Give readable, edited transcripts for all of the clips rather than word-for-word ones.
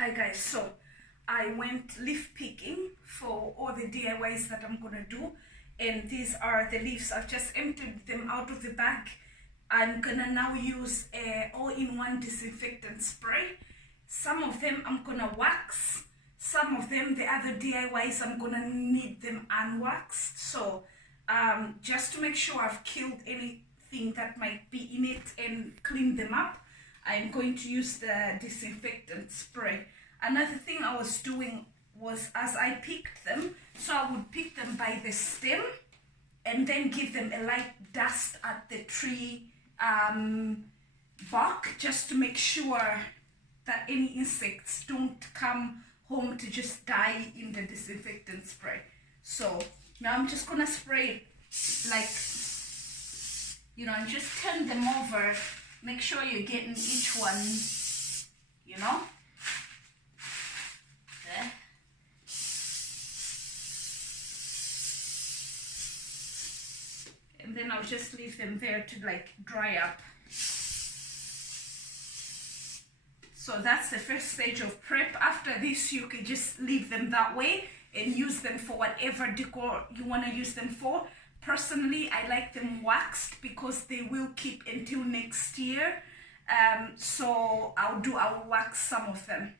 Hi guys, so I went leaf picking for all the DIYs that I'm gonna do, and these are the leaves. I've just emptied them out of the bag. I'm gonna now use a all-in-one disinfectant spray. Some of them I'm gonna wax, some of them, the other DIYs, I'm gonna need them unwaxed. So just to make sure I've killed anything that might be in it and clean them up, I'm going to use the disinfectant spray. Another thing I was doing was, as I picked them, so I would pick them by the stem and then give them a light dust at the tree bark, just to make sure that any insects don't come home to just die in the disinfectant spray. So now I'm just gonna spray, like, you know, and just turn them over. Make sure you're getting each one, you know. There. And then I'll just leave them there to like dry up. So that's the first stage of prep. After this, you can just leave them that way and use them for whatever decor you want to use them for. Personally, I like them waxed because they will keep until next year. So I'll wax some of them.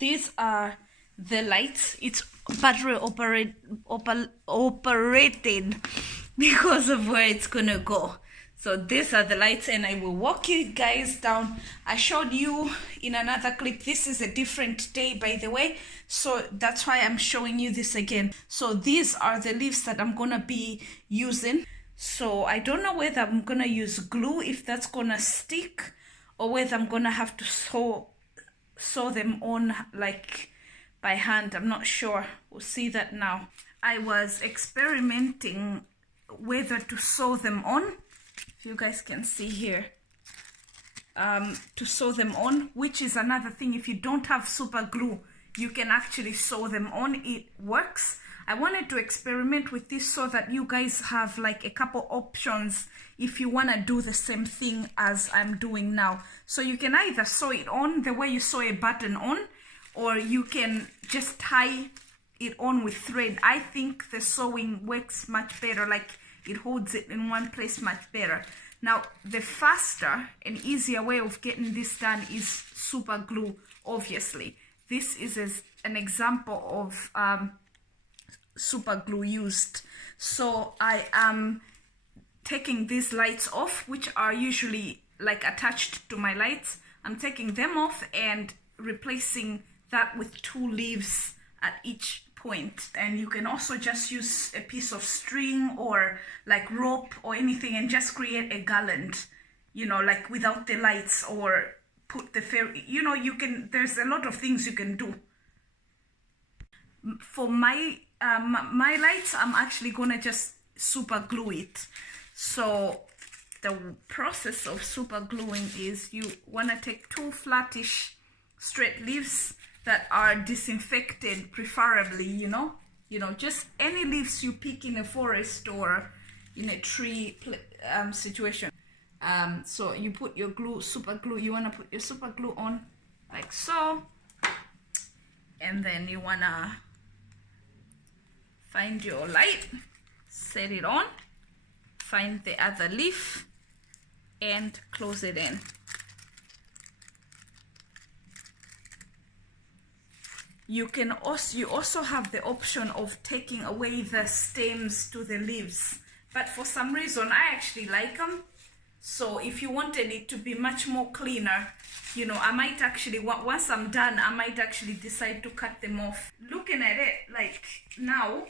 These are the lights. It's battery operated because of where it's gonna go. So these are the lights, and I will walk you guys down. I showed you in another clip. This is a different day, by the way, so that's why I'm showing you this again. So these are the leaves that I'm gonna be using. So I don't know whether I'm gonna use glue, if that's gonna stick, or whether I'm gonna have to sew them on like by hand. I'm not sure. We'll see that now. I was experimenting whether to sew them on. If you guys can see here, to sew them on, which is another thing. If you don't have super glue, you can actually sew them on. It works. I wanted to experiment with this so that you guys have like a couple options if you want to do the same thing as I'm doing now. So you can either sew it on the way you sew a button on, or you can just tie it on with thread. I think the sewing works much better, like it holds it in one place much better. Now, the faster and easier way of getting this done is super glue, obviously. This is an example of super glue used. So I am taking these lights off, which are usually like attached to my lights. I'm taking them off and replacing that with 2 leaves at each point. And you can also just use a piece of string or like rope or anything and just create a garland, you know, like without the lights, or put the fairy, you know, you can, there's a lot of things you can do. For my my lights, I'm actually gonna just super glue it. So the process of super gluing is, you want to take 2 flattish straight leaves that are disinfected, preferably, you know, just any leaves you pick in a forest or in a tree situation. So you put your glue, super glue, you want to put your super glue on like so, and then you want to find your light, set it on, find the other leaf and close it in. You also have the option of taking away the stems to the leaves, but for some reason I actually like them. So if you wanted it to be much more cleaner, you know, I might actually, once I'm done, I might actually decide to cut them off. Looking at it like now,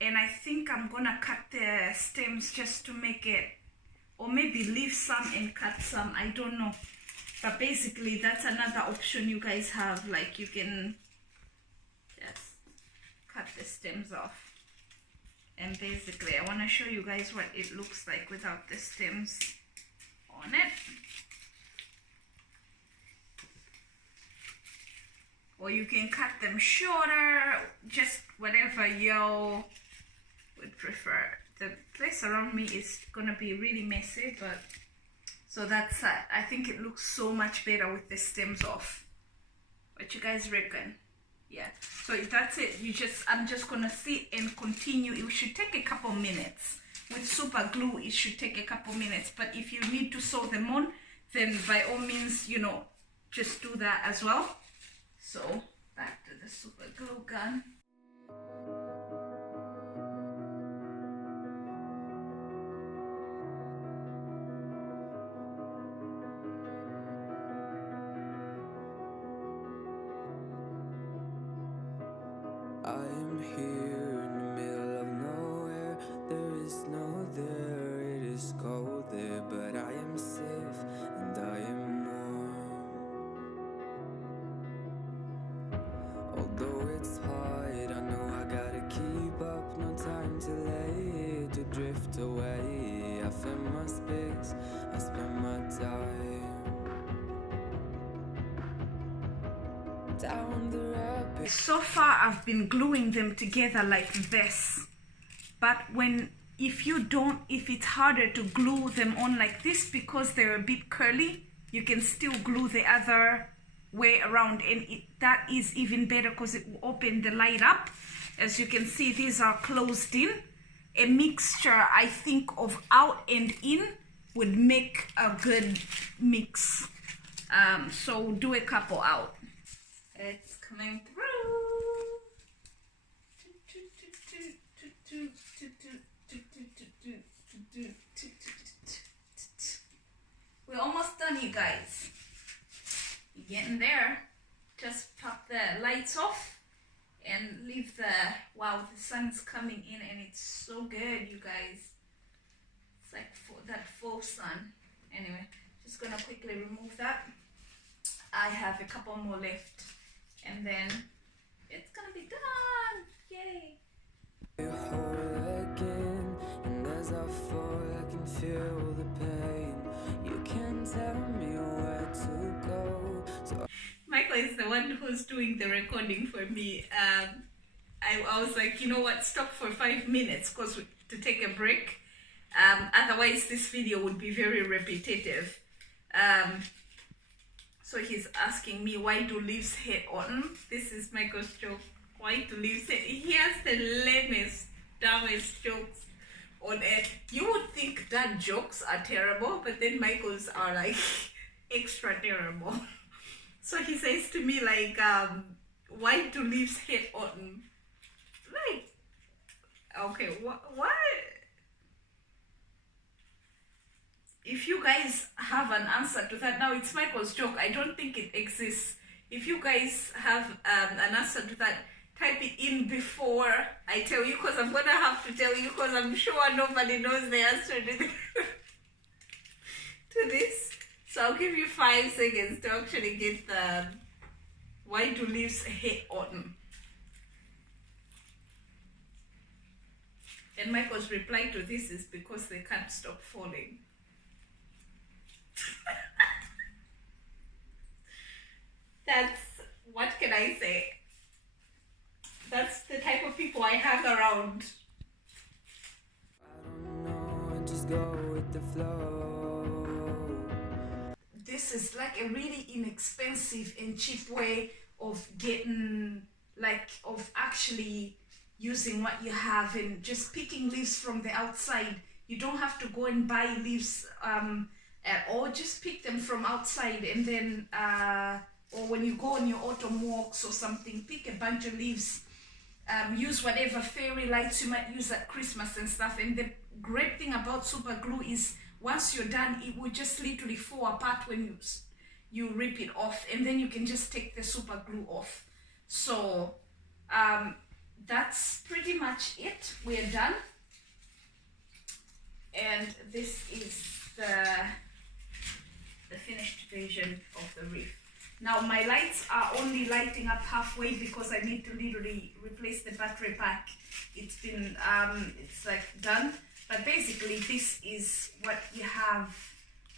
and I think I'm gonna cut the stems just to make it, or maybe leave some and cut some, I don't know. But basically that's another option you guys have. Like, you can just cut the stems off, and basically I want to show you guys what it looks like without the stems on it. Or you can cut them shorter, just whatever you would prefer. The place around me is gonna be really messy, but so that's I think it looks so much better with the stems off. What you guys reckon? Yeah, so if that's it, I'm just gonna sit and continue. It should take a couple minutes. With super glue, it should take a couple minutes, but if you need to sew them on, then by all means, you know, just do that as well. So back to the super glue gun. I'm here in the middle of nowhere. There is no there, it is cold there, but I am safe and I am warm. Although it's hard, I know I gotta keep up. No time to lay to drift away. I find my space, I spend my time down the rapid. So far I've been gluing them together like this, but if it's harder to glue them on like this because they're a bit curly, you can still glue the other way around, and that is even better because it will open the light up. As you can see, these are closed in. A mixture, I think, of out and in would make a good mix. So do a couple out. It's coming through. We're almost done, you guys. You're getting there. Just pop the lights off and leave the, wow, the sun's coming in and it's so good, you guys. It's like that full sun. Anyway, just gonna quickly remove that. I have a couple more left and then it's gonna be done. Yay. Whole again, and as I fall, I can feel the pain. You can tell me where to go. So Michael is the one who's doing the recording for me. I was like, you know what, stop for 5 minutes because to take a break. Otherwise this video would be very repetitive. So he's asking me, why do leaves hate autumn? This is Michael's joke. Why do leaves hate? He has the lamest, dumbest jokes on earth. You would think that jokes are terrible, but then Michael's are like extra terrible. So he says to me like, why do leaves hate autumn? Like, okay, what? If you guys have an answer to that, now it's Michael's joke. I don't think it exists. If you guys have an answer to that, type it in before I tell you, because I'm gonna have to tell you, because I'm sure nobody knows the answer to this. So I'll give you 5 seconds to actually get the why do leaves hate autumn. And Michael's reply to this is because they can't stop falling. That's, what can I say? That's the type of people I have around. I don't know, and just go with the flow. This is like a really inexpensive and cheap way of getting, like, of actually using what you have and just picking leaves from the outside. You don't have to go and buy leaves at all. Just pick them from outside, and then or when you go on your autumn walks or something, pick a bunch of leaves. Use whatever fairy lights you might use at Christmas and stuff. And the great thing about super glue is once you're done, it will just literally fall apart when you rip it off, and then you can just take the super glue off. So that's pretty much it. We're done. And this is the finished version of the wreath. Now my lights are only lighting up halfway because I need to literally replace the battery pack. It's been, it's like done. But basically this is what you have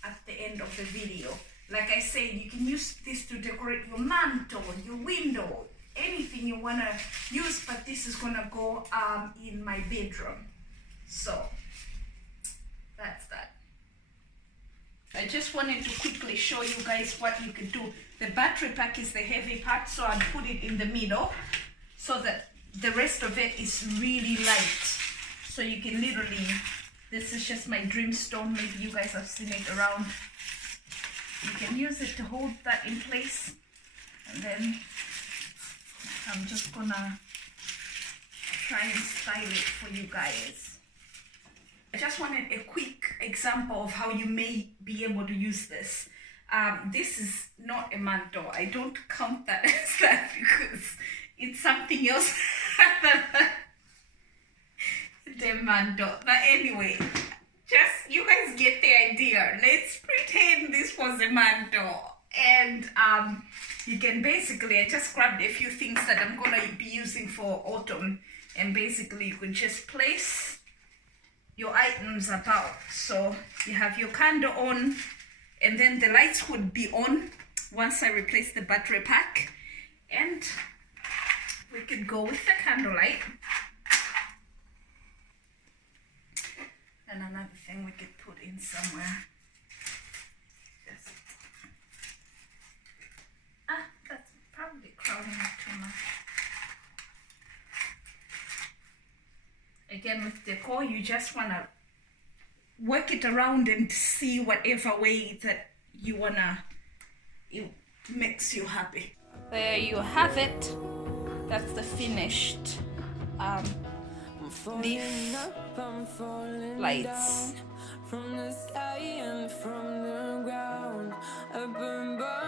at the end of the video. Like I said, you can use this to decorate your mantle, your window, anything you want to use, but this is gonna go in my bedroom. So that's that. I just wanted to quickly show you guys what you could do. The battery pack is the heavy part, so I'd put it in the middle so that the rest of it is really light. So you can literally, this is just my dream stone, maybe you guys have seen it around. You can use it to hold that in place. And then I'm just gonna try and style it for you guys. I just wanted a quick example of how you may be able to use this. This is not a mantle. I don't count that as that because it's something else other than the mantle. But anyway, just you guys get the idea. Let's pretend this was a mantle. And you can basically, I just grabbed a few things that I'm gonna be using for autumn. And basically you could just place your items about. So you have your candle on, and then the lights would be on once I replace the battery pack. And we could go with the candlelight. And another thing we could put in somewhere. Just, that's probably crowding up too much. Again, with decor, you just want to work it around and see whatever way that you want to, it makes you happy. There you have it. That's the finished leaf lights. From the sky and from the ground, up above.